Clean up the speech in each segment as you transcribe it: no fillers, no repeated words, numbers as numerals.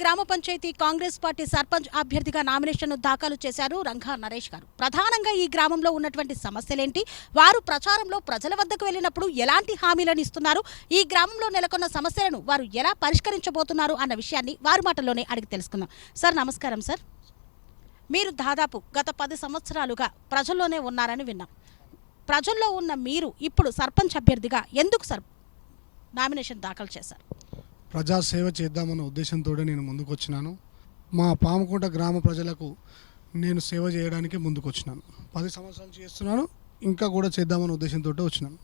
గ్రామ పంచాయతీ కాంగ్రెస్ పార్టీ సర్పంచ్ అభ్యర్థిగా నామినేషన్ దాఖలు చేశారు రంగా నరేష్ గారు. ప్రధానంగా ఈ గ్రామంలో ఉన్నటువంటి సమస్యలేంటి, వారు ప్రచారంలో ప్రజల వద్దకు వెళ్ళినప్పుడు ఎలాంటి హామీలను ఇస్తున్నారు, ఈ గ్రామంలో నెలకొన్న సమస్యలను వారు ఎలా పరిష్కరించబోతున్నారు అన్న విషయాన్ని వారి మాటల్లోనే అడిగి తెలుసుకుందాం. సార్ నమస్కారం సార్. మీరు దాదాపు గత 10 సంవత్సరాలుగా ప్రజల్లోనే ఉన్నారని విన్నాం. ప్రజల్లో ఉన్న మీరు ఇప్పుడు సర్పంచ్ అభ్యర్థిగా ఎందుకు నామినేషన్ దాఖలు చేశారు? ప్రజాసేవ చేద్దామన్న ఉద్దేశంతో నేను ముందుకు వచ్చినాను. మా పాముకుంట గ్రామ ప్రజలకు నేను సేవ చేయడానికి ముందుకు వచ్చినాను. 10 సంవత్సరాలు చేస్తున్నాను, ఇంకా కూడా చేద్దామన్న ఉద్దేశంతో వచ్చినాను.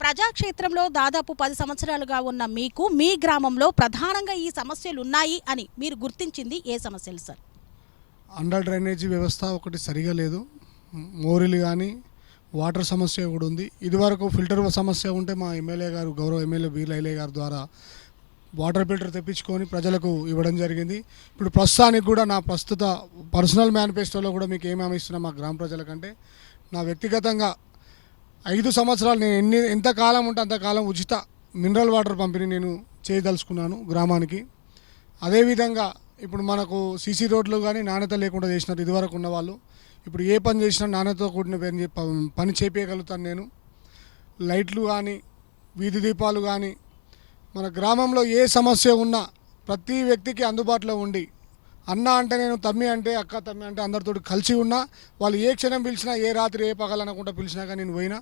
ప్రజాక్షేత్రంలో దాదాపు 10 సంవత్సరాలుగా ఉన్న మీకు మీ గ్రామంలో ప్రధానంగా ఈ సమస్యలు ఉన్నాయి అని మీరు గుర్తించింది ఏ సమస్యలు సార్? అండర్ డ్రైనేజీ వ్యవస్థ ఒకటి సరిగా లేదు, మోరీలు కానీ వాటర్ సమస్య కూడా ఉంది. ఇదివరకు ఫిల్టర్ సమస్య ఉంటే మా ఎమ్మెల్యే గారు, గౌరవ ఎమ్మెల్యే బి లైలే గారి ద్వారా వాటర్ ఫిల్టర్ తెప్పించుకొని ప్రజలకు ఇవ్వడం జరిగింది. ఇప్పుడు ప్రస్తుతానికి కూడా నా ప్రస్తుత పర్సనల్ మేనిఫెస్టోలో కూడా మీకు ఏమేమి ఇస్తున్నా మా గ్రామ ప్రజలకంటే, నా వ్యక్తిగతంగా 5 సంవత్సరాలు నేను ఎంత కాలం ఉంటే అంతకాలం ఉచిత మినరల్ వాటర్ పంపిణీ నేను చేయదలుచుకున్నాను గ్రామానికి. అదేవిధంగా ఇప్పుడు మనకు సీసీ రోడ్లు కానీ నాణ్యత లేకుండా చేసినారు ఇదివరకు ఉన్న వాళ్ళు. ఇప్పుడు ఏ పని చేసినా నాణ్యతతో కూడిన పని చేపేయగలుగుతాను నేను. లైట్లు కానీ వీధి దీపాలు కానీ మన గ్రామంలో ఏ సమస్య ఉన్నా ప్రతి వ్యక్తికి అందుబాటులో ఉండి, అన్న అంటే నేను, తమ్మి అంటే అక్క, తమ్మి అంటే అందరితో కలిసి ఉన్నా, వాళ్ళు ఏ క్షణం పిలిచినా, ఏ రాత్రి ఏ పగలనకుండా పిలిచినా కానీ నేను పోయినా.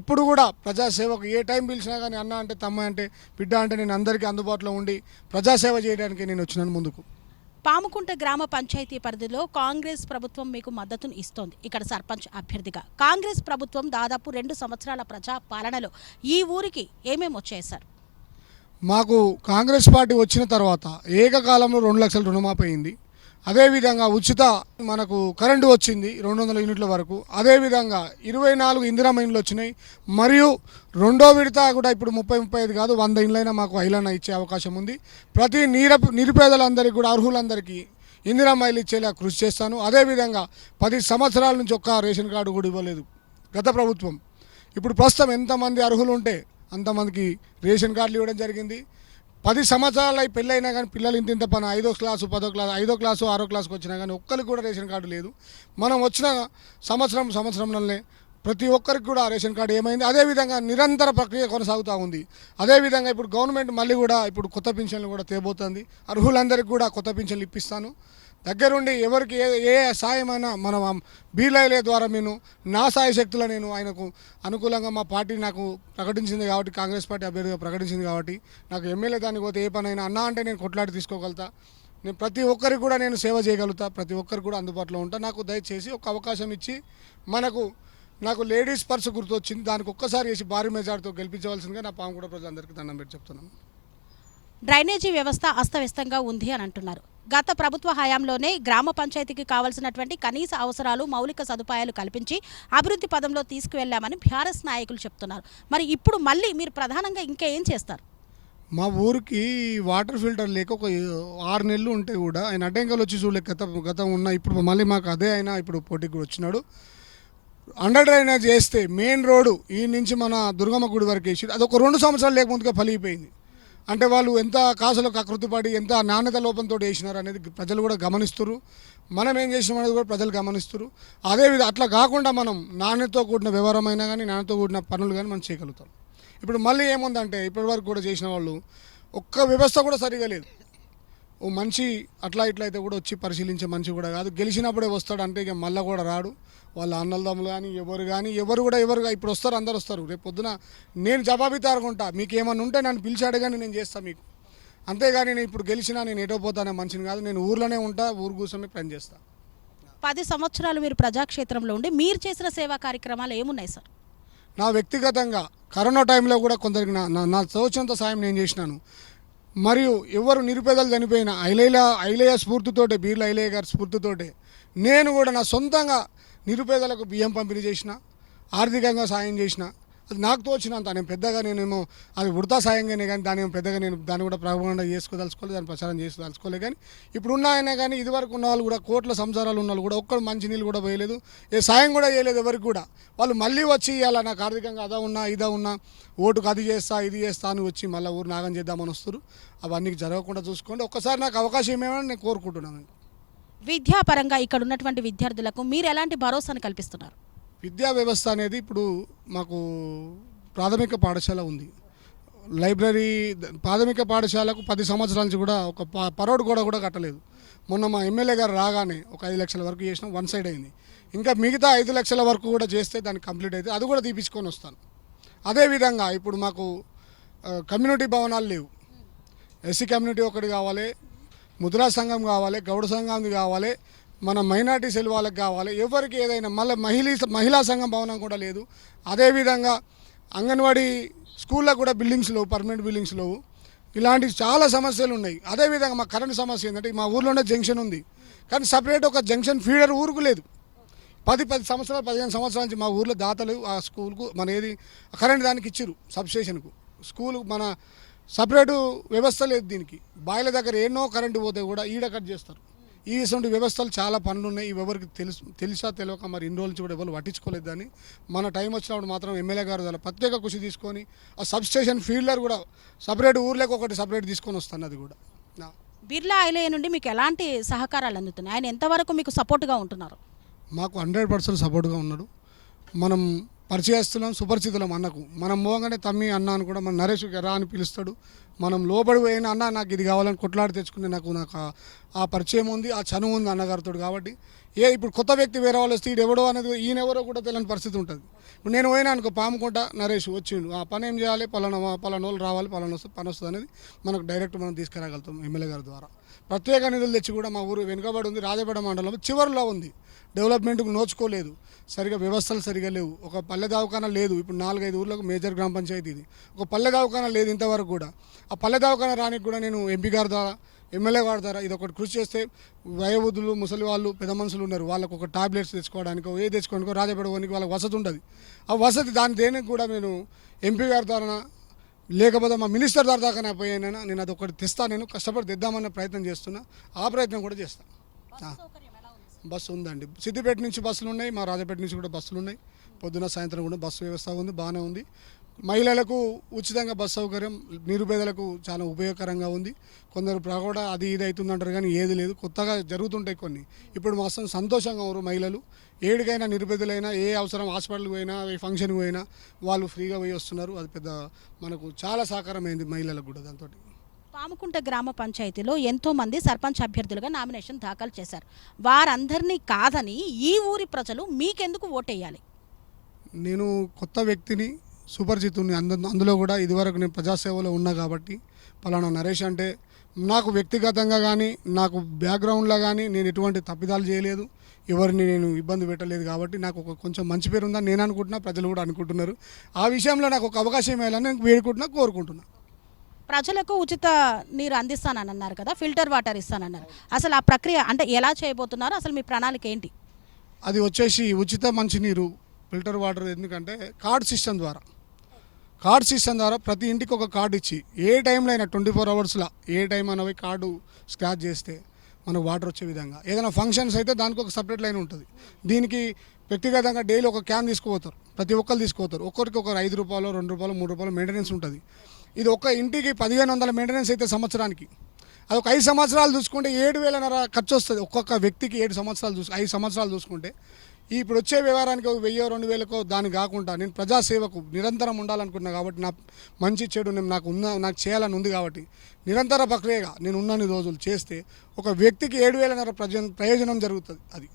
ఇప్పుడు కూడా ప్రజాసేవకు ఏ టైం పిలిచినా కానీ అన్న అంటే, తమ్మ అంటే, బిడ్డ అంటే నేను అందరికీ అందుబాటులో ఉండి ప్రజాసేవ చేయడానికి నేను వచ్చినాను ముందుకు. పాముకుంట గ్రామ పంచాయతీ పరిధిలో కాంగ్రెస్ ప్రభుత్వం మీకు మద్దతును ఇస్తోంది. ఇక్కడ సర్పంచ్ అభ్యర్థిగా కాంగ్రెస్ ప్రభుత్వం దాదాపు 2 సంవత్సరాల ప్రజా పాలనలో ఈ ఊరికి ఏమేమి వచ్చాయి సార్? మాకు కాంగ్రెస్ పార్టీ వచ్చిన తర్వాత ఏకకాలంలో 2 లక్షల రుణమాఫీ అయింది. అదేవిధంగా ఉచిత మనకు కరెంటు వచ్చింది 200 యూనిట్ల వరకు. అదేవిధంగా 24 ఇందిరమ్మ ఇండ్లు వచ్చినాయి. మరియు రెండో విడత కూడా ఇప్పుడు 30-35 కాదు 100 ఇండ్లైనా మాకు ఐలన్న ఇచ్చే అవకాశం ఉంది. ప్రతి నిరుపేదలందరికీ కూడా అర్హులందరికీ ఇందిరమ్మ ఇల్లు ఇచ్చేలా కృషి చేస్తాను. అదేవిధంగా 10 సంవత్సరాల నుంచి ఒక్క రేషన్ కార్డు కూడా ఇవ్వలేదు గత ప్రభుత్వం. ఇప్పుడు ప్రస్తుతం ఎంతమంది అర్హులు ఉంటే అంతమందికి రేషన్ కార్డులు ఇవ్వడం జరిగింది. 10 సంవత్సరాలు అయి పెళ్ళైనా కానీ పిల్లలు ఇంత పని 5వ క్లాసు 10వ క్లాసు 5వ క్లాసు 6వ క్లాసుకు వచ్చినా కానీ ఒక్కరికి కూడా రేషన్ కార్డు లేదు. మనం వచ్చిన సంవత్సరంలోనే ప్రతి ఒక్కరికి కూడా రేషన్ కార్డు ఏమైంది. అదేవిధంగా నిరంతర ప్రక్రియ కొనసాగుతూ ఉంది. అదేవిధంగా ఇప్పుడు గవర్నమెంట్ మళ్ళీ కూడా ఇప్పుడు కొత్త పింఛన్లు కూడా తేబోతుంది. అర్హులందరికీ కూడా కొత్త పింఛన్లు ఇప్పిస్తాను. దగ్గరుండి ఎవరికి ఏ సాయమైనా మన బీలైలే ద్వారా నేను నా సాయ శక్తులు నేను ఆయనకు అనుకూలంగా మా పార్టీ నాకు ప్రకటించింది కాబట్టి, కాంగ్రెస్ పార్టీ అభ్యర్థిగా ప్రకటించింది కాబట్టి నాకు ఎమ్మెల్యే దానికి పోతే ఏ పనైనా అన్నా అంటే నేను కొట్లాడి తీసుకోగలుగుతా. నేను ప్రతి ఒక్కరికి కూడా నేను సేవ చేయగలుగుతా, ప్రతి ఒక్కరికి కూడా అందుబాటులో ఉంటా. నాకు దయచేసి ఒక అవకాశం ఇచ్చి నాకు లేడీస్ పర్స్ గుర్తొచ్చింది, దానికి ఒక్కసారి వేసి భారీ మెజార్టీతో గెలిపించవలసిందిగా నా పాముకుంట ప్రజలందరికీ దండం పెట్టి చెప్తున్నాను. డ్రైనేజీ వ్యవస్థ అస్తవ్యస్తంగా ఉంది అని అంటున్నారు. గత ప్రభుత్వ హయాంలోనే గ్రామ పంచాయతీకి కావాల్సినటువంటి కనీస అవసరాలు, మౌలిక సదుపాయాలు కల్పించి అభివృద్ధి పదంలో తీసుకువెళ్లామని బీఆర్ఎస్ నాయకులు చెప్తున్నారు. మరి ఇప్పుడు మళ్ళీ మీరు ప్రధానంగా ఇంకా ఏం చేస్తారు? మా ఊరికి వాటర్ ఫిల్టర్ లేక ఒక 6 నెలలు ఉంటే కూడా ఆయన అడ్డంకాలు వచ్చి చూడలేక గతం ఉన్న ఇప్పుడు మళ్ళీ మాకు అదే అయినా ఇప్పుడు పోటీకి కూడా వచ్చినాడు. అండర్ డ్రైనేజ్ చేస్తే మెయిన్ రోడ్డు ఈ నుంచి మన దుర్గమ్మ గుడి వరకు వేసి అది ఒక 2 సంవత్సరాలు లేకముందుగా ఫలిగిపోయింది. అంటే వాళ్ళు ఎంత కాసులకు ఆకృతిపడి ఎంత నాణ్యత లోపంతో వేసినారు అనేది ప్రజలు కూడా గమనిస్తున్నారు. మనం ఏం చేసినాం అనేది కూడా ప్రజలు గమనిస్తున్నారు. అదేవిధంగా అట్లా కాకుండా మనం నాణ్యతతో కూడిన వ్యవహారమైనా కానీ నాణ్యతతో కూడిన పనులు కానీ మనం చేయగలుగుతాం. ఇప్పుడు మళ్ళీ ఏముందంటే ఇప్పటివరకు కూడా చేసిన వాళ్ళు ఒక్క వ్యవస్థ కూడా సరిగా లేదు. ఓ మనిషి అట్లా ఇట్లా అయితే కూడా వచ్చి పరిశీలించే మనిషి కూడా కాదు. గెలిచినప్పుడే వస్తాడు అంటే ఇక మళ్ళీ కూడా రాడు. వాళ్ళ అన్నలదమ్ములు కానీ ఎవరు ఇప్పుడు వస్తారు, అందరు వస్తారు. రేపు పొద్దున నేను జవాబుదారుగా ఉంటా. మీకు ఏమన్నా ఉంటే నన్ను పిలిచాడు కానీ నేను చేస్తాను మీకు. అంతేగాని నేను ఇప్పుడు గెలిచినా నేను ఎటో పోతానే మనిషిని కాదు. నేను ఊర్లోనే ఉంటా, ఊరు కూర్చొని పని చేస్తాను. 10 సంవత్సరాలు మీరు ప్రజాక్షేత్రంలో ఉండి మీరు చేసిన సేవా కార్యక్రమాలు ఏమున్నాయి సార్? నా వ్యక్తిగతంగా కరోనా టైంలో కూడా కొందరికి నా తోచినంత సాయం నేను చేసినాను. మరియు ఎవరు నిరుపేదలు చనిపోయిన ఐలయ్య స్ఫూర్తితోటే, బీర్ల ఐలయ్య గారి స్ఫూర్తితోటే నేను కూడా నా సొంతంగా నిరుపేదలకు బియ్యం పంపిణీ చేసిన, ఆర్థికంగా సాయం చేసిన. అది నాకు తోచినంత. నేను పెద్దగా నేనేమో అది వృధా సాయంగానే కానీ దాని పెద్దగా నేను దాన్ని కూడా ప్రాపగండా చేసుకోదలుచుకోలేదు, దాన్ని ప్రచారం చేసుకోదలుచుకోలేదు. కానీ ఇప్పుడున్న ఆయన కానీ ఇదివరకు ఉన్న వాళ్ళు కూడా కోట్ల సంసారాలు ఉన్న వాళ్ళు కూడా ఒక్కడు మంచి నీళ్ళు కూడా పోయలేదు, ఏ సాయం కూడా చేయలేదు ఎవరికి కూడా. వాళ్ళు మళ్ళీ వచ్చి ఇవాళ నాకు ఆర్థికంగా అదా ఉన్నా ఇదా ఉన్నా ఓటుకు అది చేస్తా ఇది చేస్తా అని వచ్చి మళ్ళీ ఊరు నాగం చేద్దామని వస్తారు. అవన్నీ జరగకుండా చూసుకోండి. ఒక్కసారి నాకు అవకాశం ఏమేమని నేను కోరుకుంటున్నాను. విద్యాపరంగా ఇక్కడ ఉన్నటువంటి విద్యార్థులకు మీరు ఎలాంటి భరోసాను కల్పిస్తున్నారు? విద్యా వ్యవస్థ అనేది ఇప్పుడు మాకు ప్రాథమిక పాఠశాల ఉంది, లైబ్రరీ. ప్రాథమిక పాఠశాలకు 10 సంవత్సరాల నుంచి కూడా ఒక పరోడు కూడా కట్టలేదు. మొన్న మా ఎమ్మెల్యే గారు రాగానే ఒక 5 లక్షల వరకు చేసినాం, వన్ సైడ్ అయింది. ఇంకా మిగతా 5 లక్షల వరకు కూడా చేస్తే దానికి కంప్లీట్ అయితే అది కూడా తీపించుకొని వస్తాను. అదేవిధంగా ఇప్పుడు మాకు కమ్యూనిటీ భవనాలు లేవు. ఎస్సీ కమ్యూనిటీ ఒకటి కావాలి, ముద్రా సంఘం కావాలి, గౌడ సంఘం కావాలి, మన మైనార్టీ సెల్ వాళ్ళకి కావాలి, ఎవరికి ఏదైనా. మళ్ళీ మహిళా సంఘం భవనం కూడా లేదు. అదేవిధంగా అంగన్వాడీ స్కూళ్ళకు కూడా బిల్డింగ్స్ లేవు, పర్మనెంట్ బిల్డింగ్స్ లేవు. ఇలాంటి చాలా సమస్యలు ఉన్నాయి. అదేవిధంగా మా కరెంట్ సమస్య ఏంటంటే మా ఊర్లోనే జంక్షన్ ఉంది, కానీ సపరేట్ ఒక జంక్షన్ ఫీడర్ ఊరుకు లేదు. 10 సంవత్సరాలు 15 సంవత్సరాల నుంచి మా ఊర్లో దాతలు ఆ స్కూల్కు మన ఏది కరెంట్ దానికి ఇచ్చిరు, సబ్స్టేషన్కు. స్కూల్ మన సపరేటు వ్యవస్థ లేదు దీనికి. బాయిల దగ్గర ఎన్నో కరెంటు పోతే కూడా ఈడ కట్ చేస్తారు. ఈ ఇటువంటి వ్యవస్థలు చాలా పనులు ఉన్నాయి. ఇవి ఎవరికి తెలుసా తెలియక మరి ఇన్ని రోజుల నుంచి కూడా ఎవరు పట్టించుకోలేదు. దాన్ని మన టైం వచ్చినప్పుడు మాత్రం ఎమ్మెల్యే గారు దాని ప్రత్యేక కృషి తీసుకొని ఆ సబ్స్టేషన్ ఫీల్డర్ కూడా సపరేట్ ఊర్లోకి ఒకటి సపరేట్ తీసుకొని వస్తాను. అది కూడా బిర్లా ఐలయ్య నుండి మీకు ఎలాంటి సహకారాలు అందుతున్నాయి? ఆయన ఎంతవరకు మీకు సపోర్ట్గా ఉంటున్నారు? మాకు 100% సపోర్ట్గా ఉన్నాడు. మనం పరిచయస్తున్నాం, సుపరిచితులం అన్నకు. మనం మోగానే తమ్మి అన్న అని కూడా మన నరేష్ రా అని పిలుస్తాడు. మనం లోబడి పోయిన అన్న నాకు ఇది కావాలని కొట్లాడి తెచ్చుకునే నాకు ఆ పరిచయం ఉంది, ఆ చనువు ఉంది అన్నగారితో. కాబట్టి ఇప్పుడు కొత్త వ్యక్తి వేరే వాళ్ళు వస్తే ఎవడో అనేది ఈయనెవరో కూడా తెలియని పరిస్థితి ఉంటుంది. ఇప్పుడు నేను పోయినా అనుకో పాముకుంటా నరేష్ వచ్చిండు, ఆ పని ఏం చేయాలి, పలానా వాళ్ళు రావాలి, పలానా వస్తుంది పని వస్తుంది అనేది మనకు డైరెక్ట్ మనం తీసుకురాగలుగుతాం ఎమ్మెల్యే గారి ద్వారా. ప్రత్యేక నిధులు తెచ్చి కూడా మా ఊరు వెనుకబడి ఉంది, రాజపేట మండలం చివరిలో ఉంది, డెవలప్మెంట్కు నోచుకోలేదు, సరిగా వ్యవస్థలు సరిగా లేవు. ఒక పల్లె దవాఖానా లేదు. ఇప్పుడు 4-5 ఊర్లకు మేజర్ గ్రామ పంచాయతీ ఇది, ఒక పల్లె దవాఖానా లేదు ఇంతవరకు కూడా. ఆ పల్లె దవాఖానా రానికి కూడా నేను ఎంపీ గారి ద్వారా ఎమ్మెల్యే గారి ద్వారా ఇది ఒకటి కృషి చేస్తే వయోవృద్ధులు ముసలి వాళ్ళు పెద్ద మనుషులు ఉన్నారు, వాళ్ళకు ఒక టాబ్లెట్స్ తెచ్చుకోవడానికో ఏ తెచ్చుకోవడానికో రాజపేట పోనికి వాళ్ళకి వసతి ఉంటుంది. ఆ వసతి దేనికి కూడా నేను ఎంపీ గారి ద్వారా లేకపోతే మా మినిస్టర్ గారి దాకా పోయినా నేను అది ఒకటి తెస్తా, నేను కష్టపడి తెద్దామనే ప్రయత్నం చేస్తున్నా. ఆ ప్రయత్నం కూడా చేస్తాను. బస్సు ఉందండి, సిద్దిపేట నుంచి బస్సులు ఉన్నాయి, మా రాజపేట నుంచి కూడా బస్సులు ఉన్నాయి. పొద్దున సాయంత్రం కూడా బస్సు వ్యవస్థ ఉంది, బాగానే ఉంది. మహిళలకు ఉచితంగా బస్సు సౌకర్యం, నిరుపేదలకు చాలా ఉపయోగకరంగా ఉంది. కొందరు కూడా అది ఇది అవుతుందంటారు కానీ ఏది లేదు, కొత్తగా జరుగుతుంటాయి కొన్ని. ఇప్పుడు మాత్రం సంతోషంగా ఉన్నారు మహిళలు. ఏడికైనా నిరుపేదలైనా ఏ అవసరం హాస్పిటల్కి పోయినా ఏ ఫంక్షన్కి పోయినా వాళ్ళు ఫ్రీగా పోయి వస్తున్నారు. అది పెద్ద మనకు చాలా సహకారమైంది మహిళలకు కూడా. దాంతో పాముకుంట గ్రామ పంచాయతీలో ఎంతోమంది సర్పంచ్ అభ్యర్థులుగా నామినేషన్ దాఖలు చేశారు. వారందరినీ కాదని ఈ ఊరి ప్రజలు మీకెందుకు ఓటేయాలి? నేను కొత్త వ్యక్తిని, సుపరిచితుని. అందులో కూడా ఇదివరకు నేను ప్రజాసేవలో ఉన్నా కాబట్టి పలానా నరేష్ అంటే నాకు వ్యక్తిగతంగా కానీ నాకు బ్యాక్గ్రౌండ్లో కానీ నేను ఎటువంటి తప్పిదాలు చేయలేదు, ఎవరిని నేను ఇబ్బంది పెట్టలేదు. కాబట్టి నాకు ఒక కొంచెం మంచి పేరు ఉందని నేను అనుకుంటున్నా, ప్రజలు కూడా అనుకుంటున్నారు. ఆ విషయంలో నాకు ఒక అవకాశం ఇవ్వాలని నేను వేడుకుంటున్నా, కోరుకుంటున్నా. ప్రజలకు ఉచిత నీరు అందిస్తానని అన్నారు కదా, ఫిల్టర్ వాటర్ ఇస్తానన్నారు. అసలు ఆ ప్రక్రియ అంటే ఎలా చేయబోతున్నారు? అసలు మీ ప్రణాళిక ఏంటి? అది వచ్చేసి ఉచిత మంచినీరు ఫిల్టర్ వాటర్. ఎందుకంటే కార్డ్ సిస్టమ్ ద్వారా ప్రతి ఇంటికి ఒక కార్డు ఇచ్చి ఏ టైంలో అయినా 24 అవర్స్లో ఏ టైం అన్నవి కార్డు స్క్రాచ్ చేస్తే మనకు వాటర్ వచ్చే విధంగా. ఏదైనా ఫంక్షన్స్ అయితే దానికి ఒక సపరేట్ లైన్ ఉంటుంది. దీనికి వ్యక్తిగతంగా డైలీ ఒక క్యాన్ తీసుకుపోతారు, ప్రతి ఒక్కరు తీసుకుపోతారు. ఒక్కరికి ఒక 5 రూపాయలు 2 రూపాయలు 3 రూపాయలు మెయింటెనెన్స్ ఉంటుంది. ఇది ఒక ఇంటికి 1500 మెయింటెనెన్స్ అయితే సంవత్సరానికి. అది ఒక 5 సంవత్సరాలు చూసుకుంటే 7,500 ఖర్చు వస్తుంది ఒక్కొక్క వ్యక్తికి. 5 సంవత్సరాలు చూసుకుంటే ఇప్పుడు వచ్చే వ్యవహారానికి 1000-2000 దాని కాకుండా నేను ప్రజాసేవకు నిరంతరం ఉండాలనుకుంటున్నా. కాబట్టి నా మంచి చెడు నాకు చేయాలని ఉంది. కాబట్టి నిరంతర ప్రక్రియగా నేను ఉన్నన్ని రోజులు చేస్తే ఒక వ్యక్తికి 7,500 ప్రయోజనం జరుగుతుంది. అది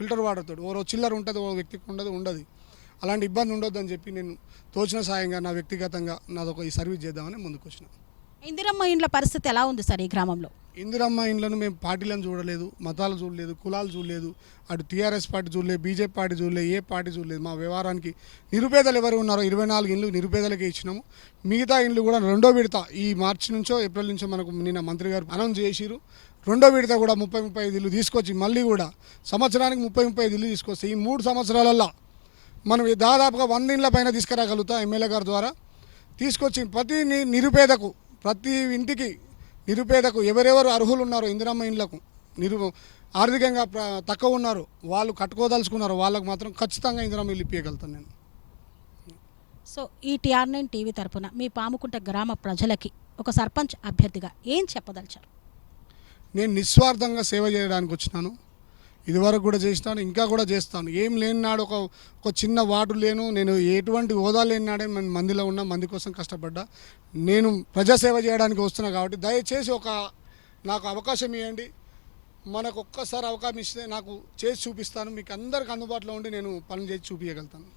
ఫిల్టర్ వాటర్ తోటి ఓ చిల్లర ఉంటుంది, ఓ వ్యక్తికి ఉండదు. అలాంటి ఇబ్బంది ఉండొద్దు అని చెప్పి నేను తోచిన సాయంగా నా వ్యక్తిగతంగా నాదొక ఈ సర్వీస్ చేద్దామని ముందుకు వచ్చిన. ఇందిరమ్మ ఇండ్ల పరిస్థితి ఎలా ఉంది సార్ ఈ గ్రామంలో? ఇందిరమ్మ ఇండ్లను మేము పార్టీలను చూడలేదు, మతాలు చూడలేదు, కులాలు చూడలేదు, అటు టీఆర్ఎస్ పార్టీ చూడలేదు, బీజేపీ పార్టీ చూడలేదు, ఏ పార్టీ చూడలేదు. మా వ్యవహారానికి నిరుపేదలు ఎవరు ఉన్నారో 24 ఇండ్లు నిరుపేదలకే ఇచ్చినాము. మిగతా ఇండ్లు కూడా 2వ విడత ఈ మార్చి నుంచో ఏప్రిల్ నుంచో మనకు నిన్న మంత్రి గారు అనౌన్స్ చేసిరు. 2వ విడత కూడా 30-35 ఇల్లు తీసుకొచ్చి మళ్ళీ కూడా సంవత్సరానికి 30-35 ఇల్లు తీసుకొస్తే ఈ 3 సంవత్సరాలల్లో మనం దాదాపుగా 100 ఇండ్ల పైన తీసుకురాగలుగుతాం ఎమ్మెల్యే గారి ద్వారా. తీసుకొచ్చి ప్రతి నిరుపేదకు, ప్రతి ఇంటికి నిరుపేదకు ఎవరెవరు అర్హులు ఉన్నారో ఇందిరమ్మ ఇండ్లకు, ఆర్థికంగా తక్కువ ఉన్నారు, వాళ్ళు కట్టుకోదలుచుకున్నారు, వాళ్ళకు మాత్రం ఖచ్చితంగా ఇందిరమ్మ ఇల్లు ఇప్పించగలుగుతాను నేను. సో ఈ TR9 టీవీ తరపున మీ పాముకుంట గ్రామ ప్రజలకి ఒక సర్పంచ్ అభ్యర్థిగా ఏం చెప్పదలిచారు? నేను నిస్వార్థంగా సేవ చేయడానికి వచ్చినాను. ఇదివరకు కూడా చేసినాను, ఇంకా కూడా చేస్తాను. ఏం లేని నాడు ఒక చిన్న వార్డు లేను, నేను ఎటువంటి హోదా లేని నాడే మందిలో ఉన్నా, మంది కోసం కష్టపడ్డా. నేను ప్రజాసేవ చేయడానికి వస్తున్నా కాబట్టి దయచేసి నాకు అవకాశం ఇవ్వండి. మనకు ఒక్కసారి అవకాశం ఇస్తే నాకు చేసి చూపిస్తాను. మీకు అందరికి అందుబాటులో ఉండి నేను పనులు చేసి చూపించగలుగుతాను.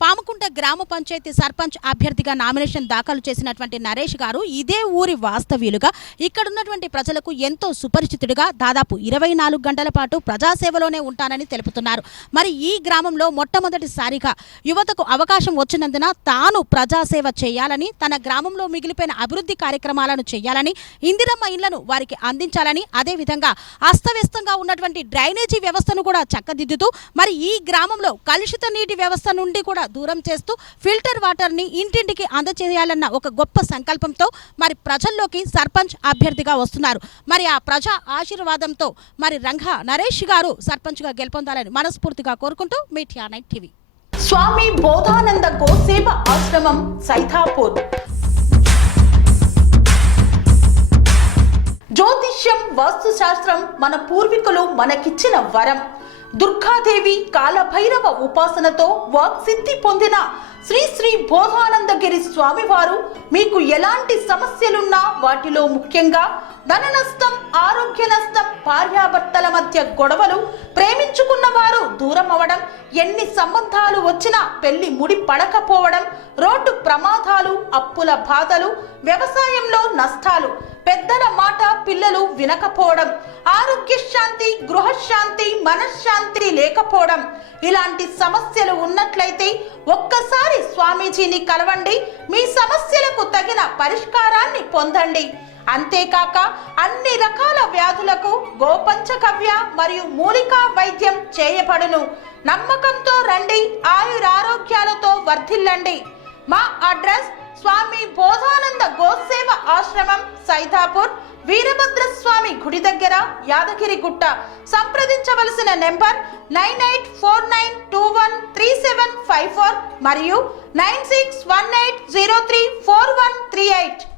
పాముకుంట గ్రామ పంచాయతీ సర్పంచ్ అభ్యర్థిగా నామినేషన్ దాఖలు చేసినటువంటి నరేష్ గారు ఇదే ఊరి వాస్తవ్యులుగా ఇక్కడున్నటువంటి ప్రజలకు ఎంతో సుపరిచితుడిగా దాదాపు 24 గంటల పాటు ప్రజాసేవలోనే ఉంటానని తెలుపుతున్నారు. మరి ఈ గ్రామంలో మొట్టమొదటిసారిగా యువతకు అవకాశం వచ్చినందున తాను ప్రజాసేవ చేయాలని, తన గ్రామంలో మిగిలిపోయిన అభివృద్ధి కార్యక్రమాలను చేయాలని, ఇందిరమ్మ ఇళ్లను వారికి అందించాలని, అదేవిధంగా అస్తవ్యస్తంగా ఉన్నటువంటి డ్రైనేజీ వ్యవస్థను కూడా చక్కదిద్దుతూ మరి ఈ గ్రామంలో కలుషిత నీటి వ్యవస్థ నుండి కూడా దూరం చేస్తూ ఫిల్టర్ వాటర్ని ఇంటింటికి అందజేయాలన్న ఒక గొప్ప సంకల్పంతో మరి ప్రజల్లోకి సర్పంచ్ అభ్యర్థిగా వస్తున్నారు. మరి ఆ ప్రజా ఆశీర్వాదంతో మరి రంగా నరేష్ గారు సర్పంచ్గా గెలుపొందాలని మనస్ఫూర్తిగా కోరుకుంటూ మీ TR9 టీవీ. స్వామి బోధానంద గోసేవ ఆశ్రమం సైథాపూర్. జ్యోతిష్యం, వాస్తుశాస్త్రం మన పూర్వీకులు మనకిచ్చిన వరం. దుర్గాదేవి, కాలభైరవ ఉపాసనతో వాక్సిద్ధి పొందిన శ్రీ శ్రీ బోధానందగిరి స్వామివారు మీకు ఎలాంటి సమస్యలున్నా, వాటిలో ముఖ్యంగా ధన నష్టం, ఆరోగ్య నష్టం, భార్యాభర్తల మధ్య గొడవలు, ప్రేమించుకున్న వారు దూరం అవడం, ఎన్ని సంబంధాలు వచ్చినా పెళ్లి ముడి పడకపోవడం, రోడ్డు ప్రమాదాలు, అప్పుల బాధలు, వ్యవసాయంలో నష్టాలు, పెద్దల మాట పిల్లలు వినకపోవడం, ఆరోగ్య శాంతి, గృహశాంతి, మనశ్శాంతి లేకపోవడం, ఇలాంటి సమస్యలు ఉన్నట్లయితే ఒక్కసారి స్వామీజీని కలవండి. మీ సమస్యలకు తగిన పరిష్కారాన్ని పొందండి. అంతేకాక అన్ని రకాల వ్యాధులకు గోపంచగవ్య మరియు మూలికా వైద్యం చేయబడును. నమ్మకంతో రండి, ఆయురారోగ్యాలతో వర్ధిల్లండి. మా అడ్రస్ స్వామి బోధానంద గోసేవ ఆశ్రమం సైథాపూర్, వీరభద్రస్వామి గుడి దగ్గర, యాదగిరిగుట్ట. సంప్రదించవలసిన నెంబర్ 9849213754 మరియు 9618034138.